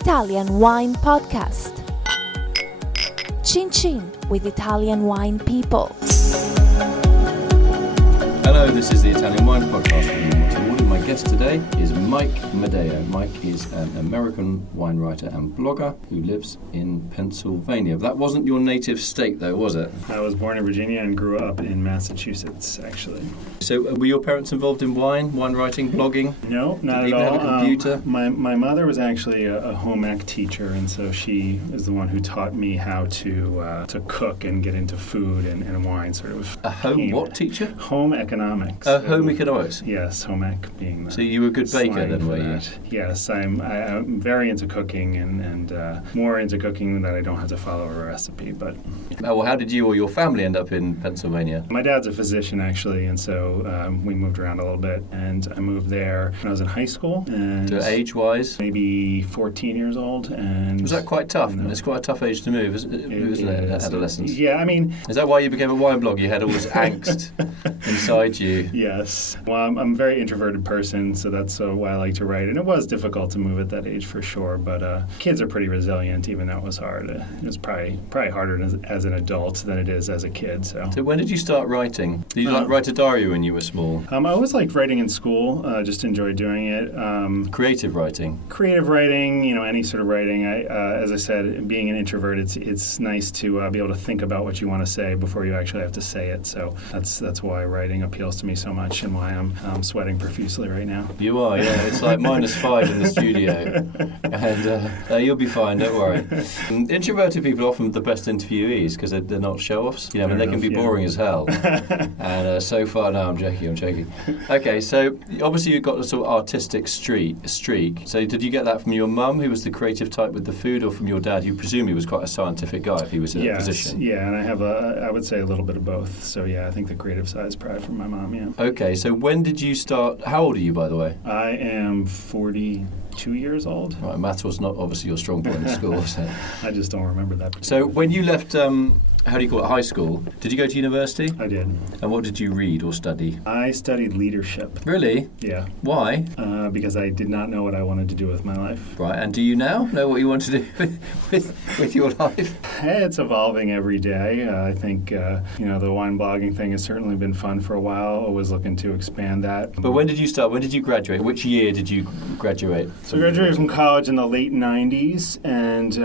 Italian Wine Podcast. Chin Chin with Italian wine people. Hello, this is the Italian Wine Podcast with me, Monty Waldin. My guest today is Mike Madaio. Mike is an American wine writer and blogger who lives in Pennsylvania. That wasn't your native state, though, was it? I was born in Virginia and grew up in Massachusetts, actually. So were your parents involved in wine writing, blogging? No, not Did at they all. even have a computer? My mother was actually a home ec teacher, and so she is the one who taught me how to cook and get into food and wine. Sort of A home what teacher? Home economics. Home economics? Yes, home ec being the So you were a good baker then, were you? Yes, I'm very into cooking and more into cooking that I don't have to follow a recipe. But Well, how did you or your family end up in Pennsylvania? my dad's a physician, actually, and so we moved around a little bit. And I moved there when I was in high school. And So age-wise? maybe 14 years old. And Was that quite tough? No. It's quite a tough age to move, isn't it, at adolescence? Yeah, I mean, Is that why you became a wine blogger? You had all this angst inside you? yes. Well, I'm a very introverted person, so that's why I like to write. And it was difficult to move at that age for sure, but kids are pretty resilient, even though it was hard. It was probably harder as an adult than it is as a kid. So when did you start writing? Did you write a diary when you were small? I always liked writing in school, just enjoyed doing it. Creative writing? Creative writing, any sort of writing. As I said, being an introvert, it's nice to be able to think about what you want to say before you actually have to say it. So that's why writing appeals to me so much and why I'm sweating profusely right now. You are, yeah. It's like -5 in the studio. And you'll be fine, don't worry. Introverted people are often the best interviewees because they're not show-offs. They can be boring as hell. And so far, no, I'm joking. Okay, so obviously you've got a sort of artistic streak. So did you get that from your mum, who was the creative type with the food, or from your dad, who presumably was quite a scientific guy if he was a physician? Yeah, and I have I would say a little bit of both. So yeah, I think the creative side is probably from my mom, yeah. Okay, so when did you start? How old are you, by the way? I am 42 years old. Right, maths was not obviously your strong point in school, was it? I just don't remember that. So when you left, how do you call it, high school, did you go to university? I did. And what did you read or study? I studied leadership. Really? Yeah. Why? Because I did not know what I wanted to do with my life. Right, and do you now know what you want to do with your life? It's evolving every day. I think, the wine blogging thing has certainly been fun for a while. Always looking to expand that. But when did you start? When did you graduate? Which year did you graduate? So I graduated from college in the late 90s and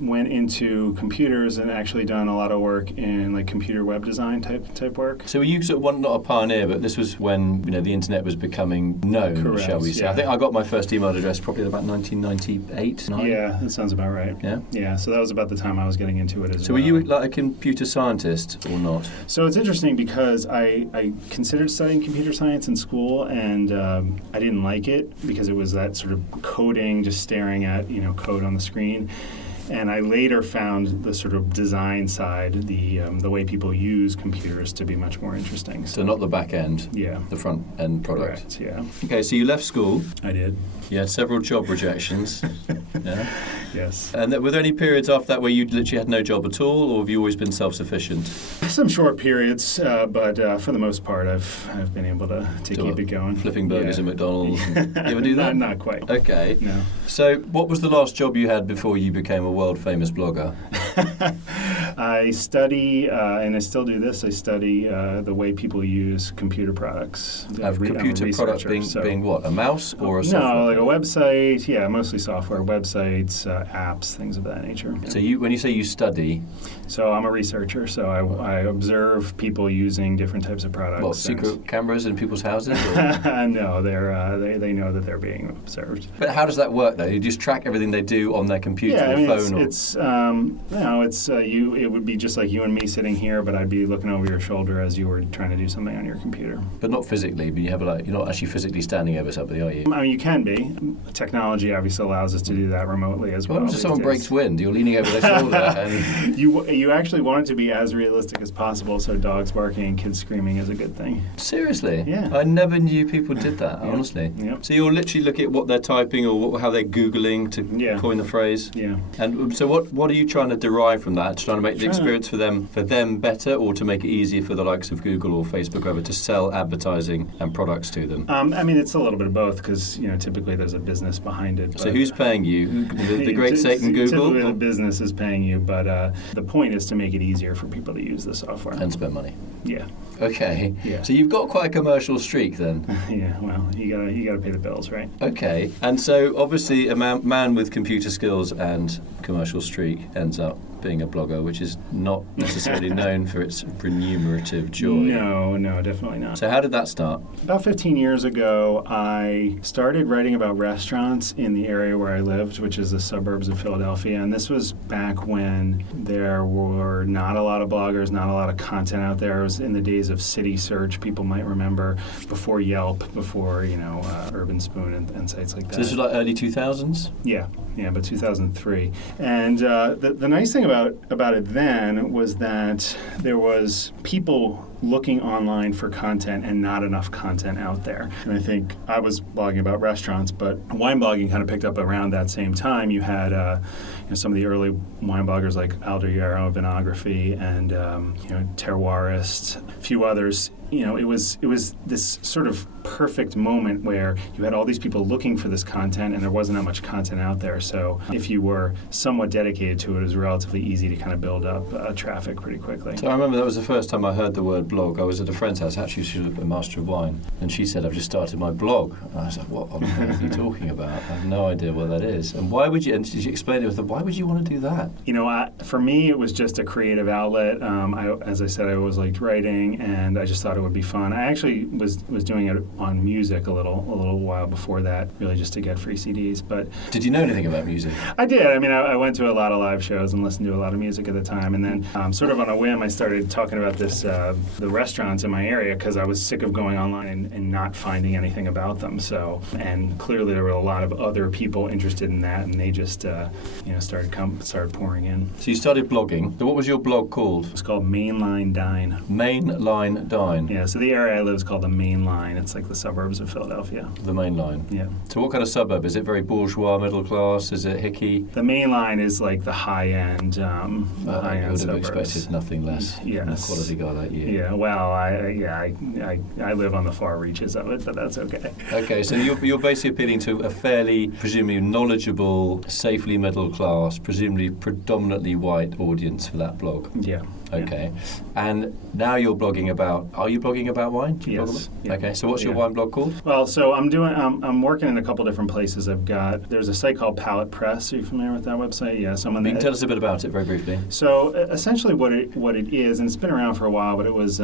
went into computers and actually done a lot of work in like computer web design type work. So were you sort of not a pioneer, but this was when the internet was becoming known, Correct, shall we say? yeah. I think I got my first email address probably about 1998. Yeah, that sounds about right. Yeah? Yeah, so that was about the time I was getting into it as well. So were you like a computer scientist or not? So it's interesting because I considered studying computer science in school and I didn't like it because it was that sort of coding, just staring at code on the screen. And I later found the sort of design side, the way people use computers, to be much more interesting. So not the back end, Yeah. the front end product. Correct, yeah. Okay, so you left school. I did. You had several job rejections. Yeah. Yes. And were there any periods after that where you literally had no job at all, or have you always been self-sufficient? Some short periods, but for the most part, I've been able to keep it going. Flipping burgers Yeah. at McDonald's. You ever do that? Not quite. Okay. No. So what was the last job you had before you became a world-famous blogger? I study, and I still do this, I study the way people use computer products. Computer product being what? A mouse or a software? No, like a website, yeah, mostly software, websites, apps, things of that nature. So when you say you study... So I'm a researcher, so I observe people using different types of products. What, secret cameras in people's houses? No, they know that they're being observed. But how does that work, though? You just track everything they do on their computer Yeah, or phone? It would be just like you and me sitting here, but I'd be looking over your shoulder as you were trying to do something on your computer. But not physically, but you're not actually physically standing over somebody, are you? I mean, you can be. Technology obviously allows us to do that remotely as well. What if someone breaks wind? You're leaning over their shoulder and... You actually want it to be as realistic as possible, so dogs barking and kids screaming is a good thing. Seriously? Yeah. I never knew people did that, honestly. Yep. So you'll literally look at what they're typing or how they're Googling, to coin the phrase? Yeah. And so what are you trying to derive from that? Trying to make the experience for them better, or to make it easier for the likes of Google or Facebook or whatever to sell advertising and products to them? I mean, it's a little bit of both because typically there's a business behind it. So who's paying you? The great Satan Google? Typically the business is paying you, but the point is to make it easier for people to use the software. And spend money. Yeah. Okay. Yeah. So you've got quite a commercial streak then. Yeah. Well, you gotta pay the bills, right? Okay. And so obviously a man with computer skills and commercial streak ends up being a blogger, which is not necessarily known for its remunerative joy. No, definitely not. So how did that start? About 15 years ago, I started writing about restaurants in the area where I lived, which is the suburbs of Philadelphia. And this was back when there were not a lot of bloggers, not a lot of content out there. It was in the days of City Search, people might remember, before Yelp, before, Urban Spoon and sites like that. So this was like early 2000s? Yeah, but 2003. And the nice thing about it then was that there was people looking online for content and not enough content out there. And I think I was blogging about restaurants, but wine blogging kind of picked up around that same time. You had some of the early wine bloggers like Aldo Yarrow, Vinography, and Terroirist, a few others. It was this sort of perfect moment where you had all these people looking for this content and there wasn't that much content out there. So if you were somewhat dedicated to it, it was relatively easy to kind of build up traffic pretty quickly. So I remember that was the first time I heard the word blog. I was at a friend's house, actually she was a master of wine, and she said, I've just started my blog. And I was like, what on earth are you talking about? I have no idea what that is. And why would you, and she explained it with why would you want to do that? For me, it was just a creative outlet. As I said, I always liked writing, and I just thought it would be fun. I actually was doing it on music a little while before that, really just to get free CDs. But did you know anything about music? I did. I mean, I went to a lot of live shows and listened to a lot of music at the time. And then sort of on a whim, I started talking about the restaurants in my area because I was sick of going online and not finding anything about them. So, and clearly there were a lot of other people interested in that, and they just started pouring in. So you started blogging. So what was your blog called? It was called Mainline Dine. Mainline Dine. Yeah. So the area I live is called the Main Line. It's like the suburbs of Philadelphia. The Main Line. Yeah. So what kind of suburb? Is it very bourgeois, middle class? Is it hickey? The Main Line is like the high-end I would have expected nothing less from a quality guy like you. Yeah, well, I live on the far reaches of it, but that's okay. Okay, so you're basically appealing to a fairly, presumably knowledgeable, safely middle class, presumably predominantly white audience for that blog. Yeah. Okay. And now you're blogging about, are you blogging about wine? Yes. Yeah. Okay, so what's your wine blog called? Well, so I'm working in a couple different places. There's a site called Palate Press. Are you familiar with that website? Yeah. You can tell us a bit about it very briefly. So essentially what it is, and it's been around for a while, but it was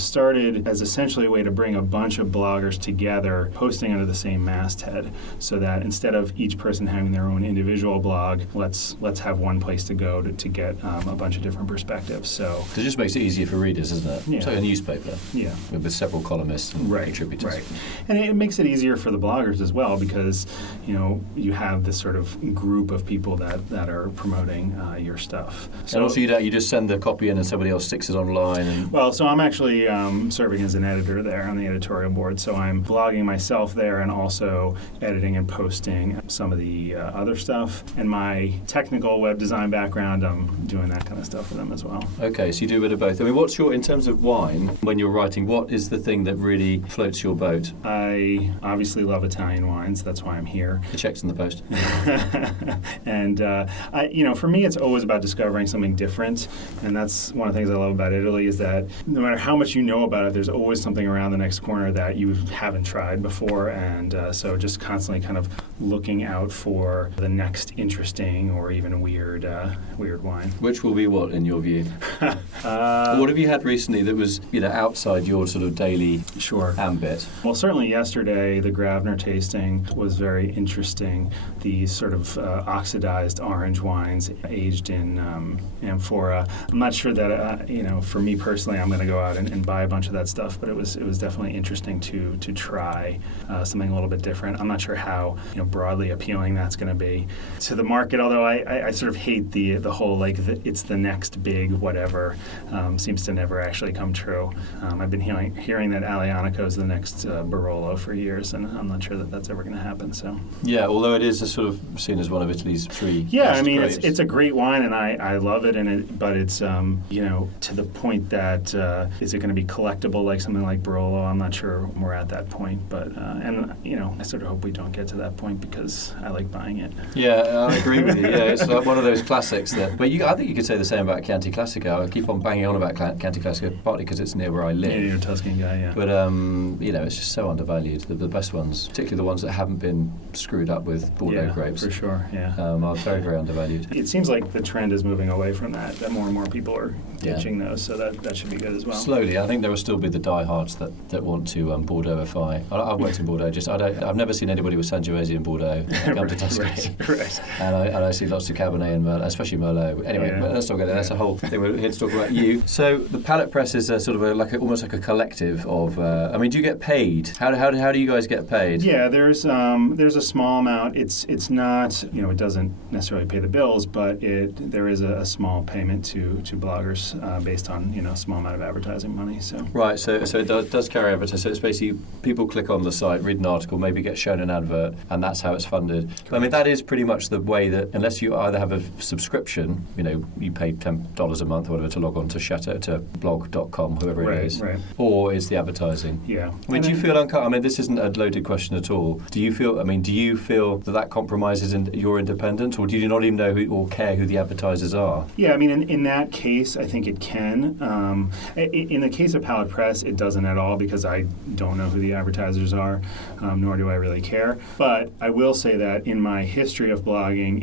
started as essentially a way to bring a bunch of bloggers together, posting under the same masthead, so that instead of each person having their own individual blog, let's have one place to go to get a bunch of different perspectives. So it just makes it easier for readers, isn't it? Yeah. It's like a newspaper. Yeah. With several columnists and contributors. Right. And it makes it easier for the bloggers as well because, you have this sort of group of people that are promoting your stuff. So, and also you just send the copy in and somebody else sticks it online. Well, so I'm actually serving as an editor there on the editorial board. So I'm blogging myself there and also editing and posting some of the other stuff. And my technical web design background, I'm doing that kind of stuff for them as well. Okay, so you do a bit of both. I mean, in terms of wine, when you're writing, what is the thing that really floats your boat? I obviously love Italian wines. That's why I'm here. The check's in the post. And, for me, it's always about discovering something different. And that's one of the things I love about Italy is that no matter how much you know about it, there's always something around the next corner that you haven't tried before. And so just constantly kind of looking out for the next interesting or even weird wine. Which will be what, in your view? What have you had recently that was, outside your sort of daily ambit? Well, certainly yesterday, the Grabner tasting was very interesting. These sort of oxidized orange wines aged in amphora. I'm not sure that, for me personally, I'm going to go out and buy a bunch of that stuff, but it was definitely interesting to try something a little bit different. I'm not sure how broadly appealing that's going to be to the market, although I sort of hate the whole, it's the next big whatever. whatever seems to never actually come true. I've been hearing that Aglianico is the next Barolo for years, and I'm not sure that that's ever going to happen. So yeah, although it is a sort of seen as one of Italy's three. Yeah, I mean, grapes. it's a great wine, and I love it, but it's to the point that is it going to be collectible like something like Barolo? I'm not sure we're at that point, but I sort of hope we don't get to that point because I like buying it. Yeah, I agree with you. Yeah, it's like one of those classics that. But I think you could say the same about Chianti Classico. I keep on banging on about Chianti Classico partly because it's near where I live. Yeah, you're a Tuscan guy, yeah. But it's just so undervalued. The best ones, particularly the ones that haven't been screwed up with Bordeaux grapes, for sure. Yeah, are very, very undervalued. It seems like the trend is moving away from that. That more and more people are ditching those, so that should be good as well. Slowly, I think there will still be the diehards that want to Bordeauxify. I've worked in Bordeaux. I've never seen anybody with Sangiovese in Bordeaux come to Tuscany. Right. And I see lots of Cabernet and Merlot, especially Merlot. Anyway, let's not go there. That's a whole thing. We're here to talk about you. So the Palate Press is a sort of almost like a collective of. Do you get paid? How do you guys get paid? Yeah, there's a small amount. It's not it doesn't necessarily pay the bills, but there is a small payment to bloggers based on a small amount of advertising money. So right, so it does carry advertising. So it's basically people click on the site, read an article, maybe get shown an advert, and that's how it's funded. But, I mean, that is pretty much the way that unless you either have a subscription, you pay $10 a month or whatever to log on to blog.com, whoever it is, right. Or it's the advertising. Yeah. I mean, do you feel uncomfortable? I mean, this isn't a loaded question at all. Do you feel that compromises your independence, or do you not even know or care who the advertisers are? Yeah, I mean, in that case, I think it can. In the case of Palate Press, it doesn't at all because I don't know who the advertisers are, nor do I really care. But I will say that in my history of blogging,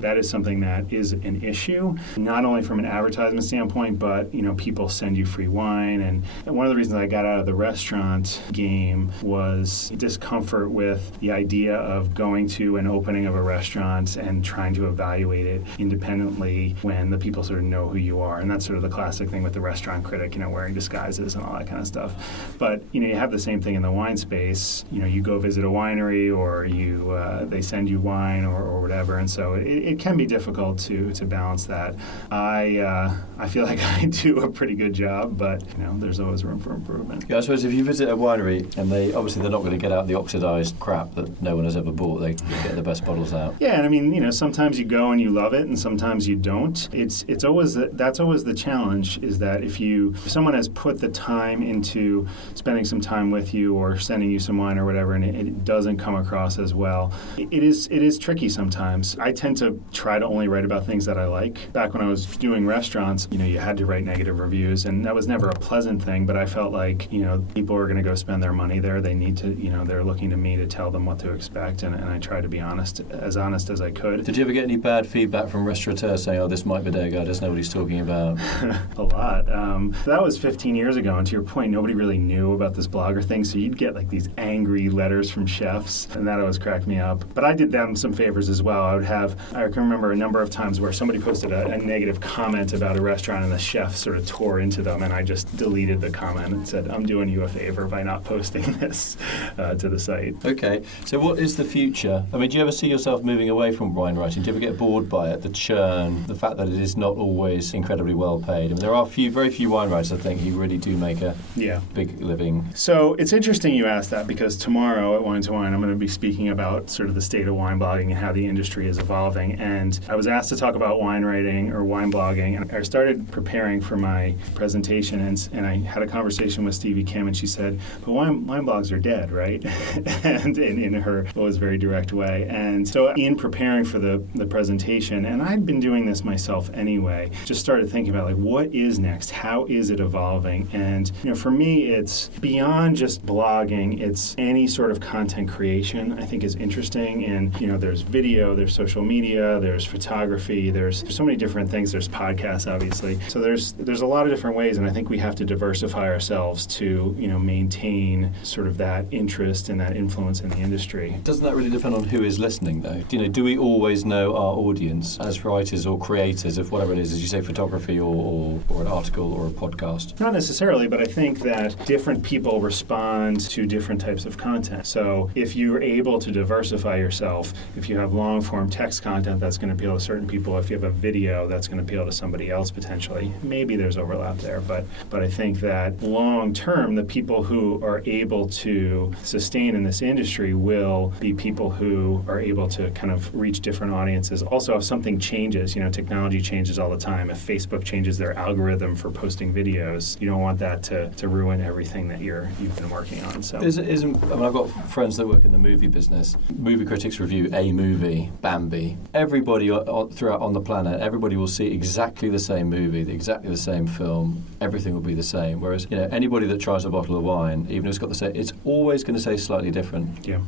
that is something that is an issue, not only from an advertisement standpoint, but people send you free wine. And one of the reasons I got out of the restaurant game was discomfort with the idea of going to an opening of a restaurant and trying to evaluate it independently when the people sort of know who you are. And that's sort of the classic thing with the restaurant critic, wearing disguises and all that kind of stuff. But, you have the same thing in the wine space. You go visit a winery or they send you wine or whatever. And so it can be difficult to balance that. I feel like I do a pretty good job, but, there's always room for improvement. Yeah, I suppose if you visit a winery and they're not going to get out the oxidized crap that no one has ever bought, they get the best bottles out. Yeah, and I mean, sometimes you go and you love it, and sometimes you don't. It's always that's always the challenge, is that if someone has put the time into spending some time with you or sending you some wine or whatever, and it doesn't come across as well, it is tricky sometimes. I tend to try to only write about things that I like. Back when I was doing restaurants, you had to write negative reviews, and that was never a pleasant thing, but I felt like, people are going to go spend their money there. They need to, they're looking to me to tell them what to expect, and I try to be honest as I could. Did you ever get any bad feedback from restaurateurs saying, this Mike Madaio guy doesn't know what he's talking about? A lot. That was 15 years ago, and to your point, nobody really knew about this blogger thing, so you'd get these angry letters from chefs, and that always cracked me up. But I did them some favors as well. I can remember a number of times where somebody posted a negative comment about a restaurant, and the chef sort of tore into them, and I just deleted the comment and said, I'm doing you a favor by not posting this to the site. Okay, so what is the future? I mean, do you ever see yourself moving away from wine writing? Do you ever get bored by it, the churn, the fact that it is not always incredibly well paid? I mean, there are very few wine writers, I think, who really do make a big living. So it's interesting you asked that, because tomorrow at Wine to Wine, I'm going to be speaking about sort of the state of wine blogging and how the industry is evolving. And I was asked to talk about wine writing or wine blogging, and I started preparing for my presentation, and I had a conversation with Stevie Kim, and she said, but wine blogs are dead, right? And in her always very direct way. And so in preparing for the presentation, and I'd been doing this myself anyway, just started thinking about what is next? How is it evolving? And for me, it's beyond just blogging. It's any sort of content creation I think is interesting. And there's video, there's social media, there's photography, there's so many different things. There's podcasts, obviously. So there's a lot of different ways, and I think we have to diversify ourselves to maintain sort of that interest and that influence in the industry. Doesn't that really depend on who is listening, though? Do we always know our audience as writers or creators of whatever it is, as you say, photography or an article or a podcast? Not necessarily, but I think that different people respond to different types of content. So if you're able to diversify yourself, if you have long-form text content, that's going to appeal to certain people. If you have a video, that's going to appeal to somebody else potentially. Maybe there's overlap there, but I think that long term, the people who are able to sustain in this industry will be people who are able to kind of reach different audiences. Also, if something changes, technology changes all the time. If Facebook changes their algorithm for posting videos, you don't want that to ruin everything that you've been working on. So, I've got friends that work in the movie business. Movie critics review a movie, Bambi. Everybody throughout on the planet, everybody will see exactly the same movie, exactly the same film. Everything will be the same. Whereas, anybody that tries a bottle of wine, even if it's got the same, it's always going to say slightly different. Yeah.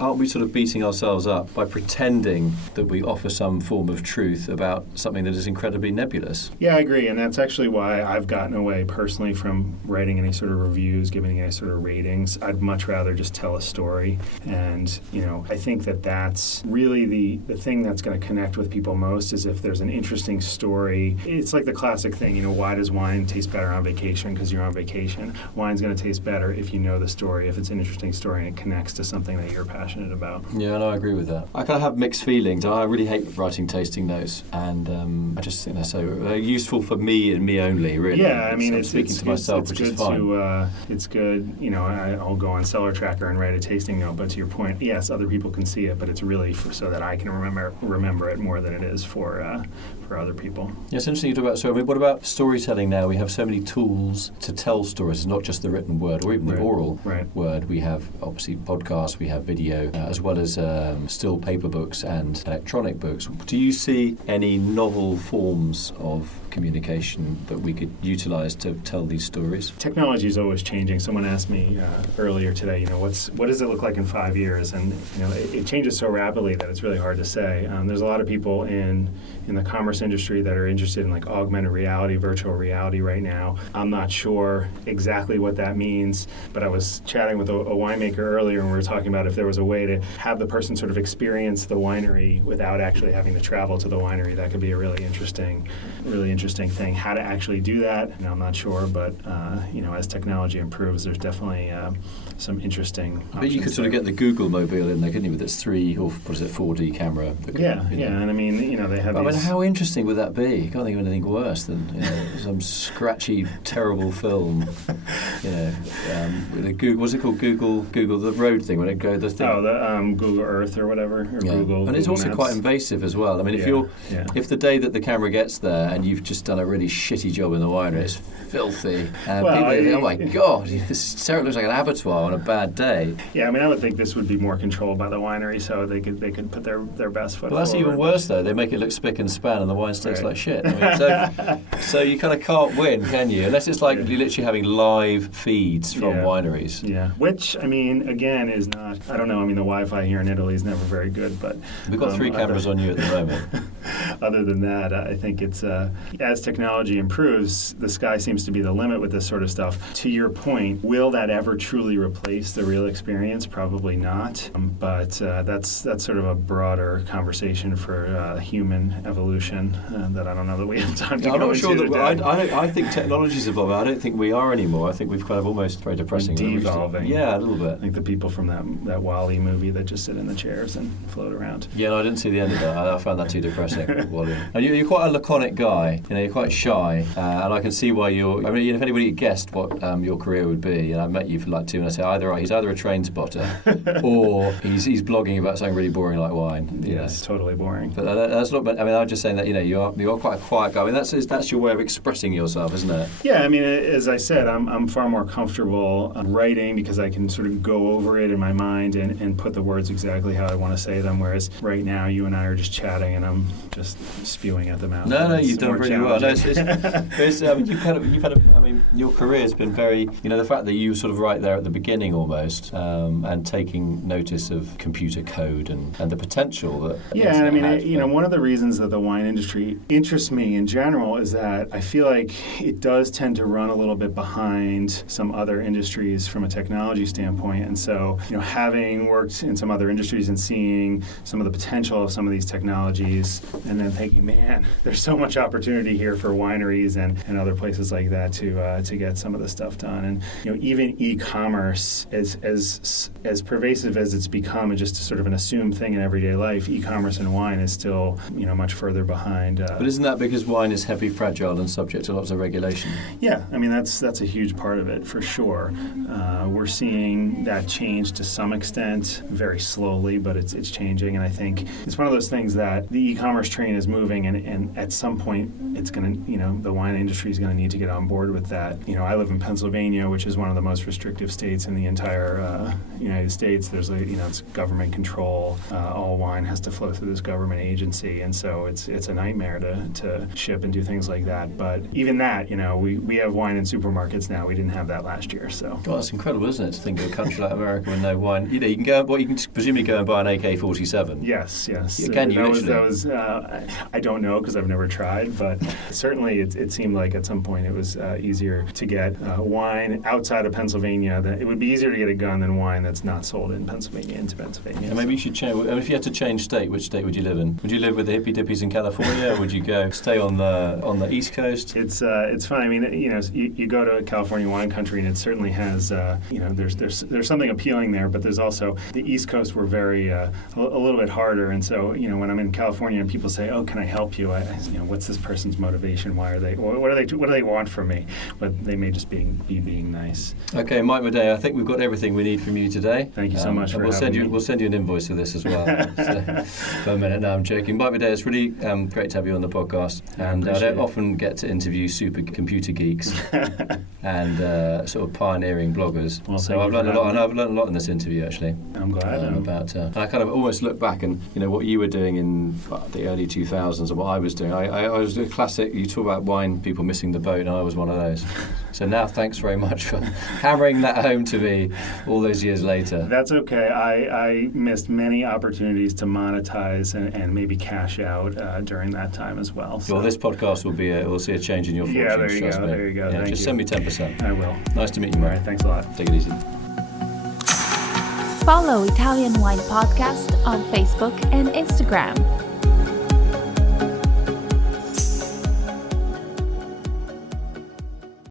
Aren't we sort of beating ourselves up by pretending that we offer some form of truth about something that is incredibly nebulous? Yeah, I agree, and that's actually why I've gotten away personally from writing any sort of reviews, giving any sort of ratings. I'd much rather just tell a story, and I think that that's really the thing that's going to connect with people most is if there's an interesting story. It's like the classic thing, why does wine taste better on vacation? Because you're on vacation. Wine's going to taste better if you know the story, if it's an interesting story and it connects to something that you're passionate about. Yeah, no, I agree with that. I kind of have mixed feelings. I really hate writing tasting notes, and I just think they're so useful for me and me only, really. Yeah, I mean, it's speaking to myself, which is fine. It's good, I'll go on Cellar Tracker and write a tasting note, but to your point, yes, other people can see it, but it's really so that I can remember it more than it is for other people. Yeah, it's interesting you talk about what about storytelling now? We have so many tools to tell stories. It's not just the written word or even the oral word. We have obviously podcasts, we have video, as well as still paper books and electronic books. Do you see any novel forms of communication that we could utilize to tell these stories? Technology is always changing. Someone asked me earlier today, what does it look like in 5 years? And it changes so rapidly that it's really hard to say. There's a lot of people in the commerce industry that are interested in like augmented reality, virtual reality right now. I'm not sure exactly what that means, but I was chatting with a winemaker earlier, and we were talking about if there was a way to have the person sort of experience the winery without actually having to travel to the winery. That could be a really interesting thing. How to actually do that, I'm not sure, but as technology improves, there's definitely some interesting options. But you could sort of get the Google mobile in there, couldn't you, with its 4D camera? And I mean, they have. I mean, how interesting would that be? You can't think of anything worse than some scratchy, terrible film. With a Google, what's it called? Google the road thing when it goes the thing. Oh, the Google Earth or whatever. Or yeah. Google. And it's Google also Maps. quite invasive as well. I mean, if the day that the camera gets there and you've just done a really shitty job in the winery, it's filthy. People think, oh my God, this terrible, looks like an abattoir on a bad day. Yeah, I mean, I would think this would be more controlled by the winery, so they could put their best foot forward. Well, that's even worse, though. They make it look spick and span, and the wine tastes like shit. I mean, so you kind of can't win, can you? Unless it's like you're literally having live feeds from wineries. Yeah, which, I mean, again, is not, I don't know, I mean, the Wi-Fi here in Italy is never very good, but... We've got 3 cameras on you at the moment. Other than that, I think it's, as technology improves, the sky seems to be the limit with this sort of stuff. To your point, will that ever truly replace the real experience? Probably not, but that's sort of a broader conversation for human evolution that I don't know that we have time to go into. I'm not sure that I think technology's evolving. I don't think we are anymore. I think we've kind of almost very depressing. De-evolving. Yeah, a little bit. I think the people from that WALL-E movie that just sit in the chairs and float around. Yeah, no, I didn't see the end of that. I found that too depressing. WALL-E. And you're quite a laconic guy. You're quite shy, and I can see why you're. I mean, if anybody guessed what your career would be, and I met you for like 2 minutes, I say he's either a train spotter or he's blogging about something really boring like wine. Yes, totally boring. But that's not. I mean, I'm just saying that you're quite a quiet guy. I mean, that's your way of expressing yourself, isn't it? Yeah, I mean, as I said, I'm far more comfortable writing because I can sort of go over it in my mind and put the words exactly how I want to say them. Whereas right now, you and I are just chatting, and I'm just spewing at them out. No, you've done pretty well. No, you've had I mean, your career has been very. The fact that you sort of right there at the beginning almost, and taking notice of computer code and the potential that. Yeah, and I mean, one of the reasons that the wine industry interests me in general is that I feel like it does tend to run a little bit behind some other industries from a technology standpoint. And so, having worked in some other industries and seeing some of the potential of some of these technologies, and then thinking, man, there's so much opportunity opportunity here for wineries and other places like that to get some of the stuff done. And even e-commerce, as pervasive as it's become, and just sort of an assumed thing in everyday life, e-commerce and wine is still much further behind. But isn't that because wine is heavy, fragile, and subject to lots of regulation? Yeah, I mean that's a huge part of it for sure. We're seeing that change to some extent, very slowly, but it's changing. And I think it's one of those things that the e-commerce train is moving, and at some point it's going to, the wine industry is going to need to get on board with that. I live in Pennsylvania, which is one of the most restrictive states in the entire United States. There's it's government control. All wine has to flow through this government agency, and so it's a nightmare to ship and do things like that. But even that, we have wine in supermarkets now. We didn't have that last year. So God, that's incredible, isn't it? To think of a country like America with no wine. You can go. You can presumably go and buy an AK-47. Yes. Can you that was I don't know because I've never tried, but certainly it seemed like at some point it was easier to get wine outside of Pennsylvania. It would be easier to get a gun than wine that's not sold in Pennsylvania into Pennsylvania. And maybe you should change. If you had to change state, which state would you live in? Would you live with the hippie dippies in California, or would you stay on the East Coast? It's fun. I mean, you go to California wine country, and it certainly has there's something appealing there, but there's also the East Coast were very a little bit harder, and so when I'm in California and people say, "Oh, can I help you?" What's this person's motivation? Why are they? What do they want from me? But they may just be being nice. Okay, Mike Madaio, I think we've got everything we need from you today. Thank you so much for having me. We'll send you an invoice for this as well. For a minute, no, I'm joking. Mike Madaio, it's really great to have you on the podcast, and I don't often get to interview super computer geeks and sort of pioneering bloggers. Well, so I've learned a lot, and I've learned a lot in this interview actually. I'm glad. I kind of almost look back and what you were doing in the early 2000s and what I was doing. I was a classic. You talk about wine people missing the boat, and I was one of those. So now, thanks very much for hammering that home to me all those years later. That's okay. I missed many opportunities to monetize and maybe cash out during that time as well. So. Well, this podcast will see a change in your fortunes. Yeah, there you trust go. me. There you go. Yeah, just send me 10%. I will. Nice to meet you, Mike. All right, thanks a lot. Take it easy. Follow Italian Wine Podcast on Facebook and Instagram.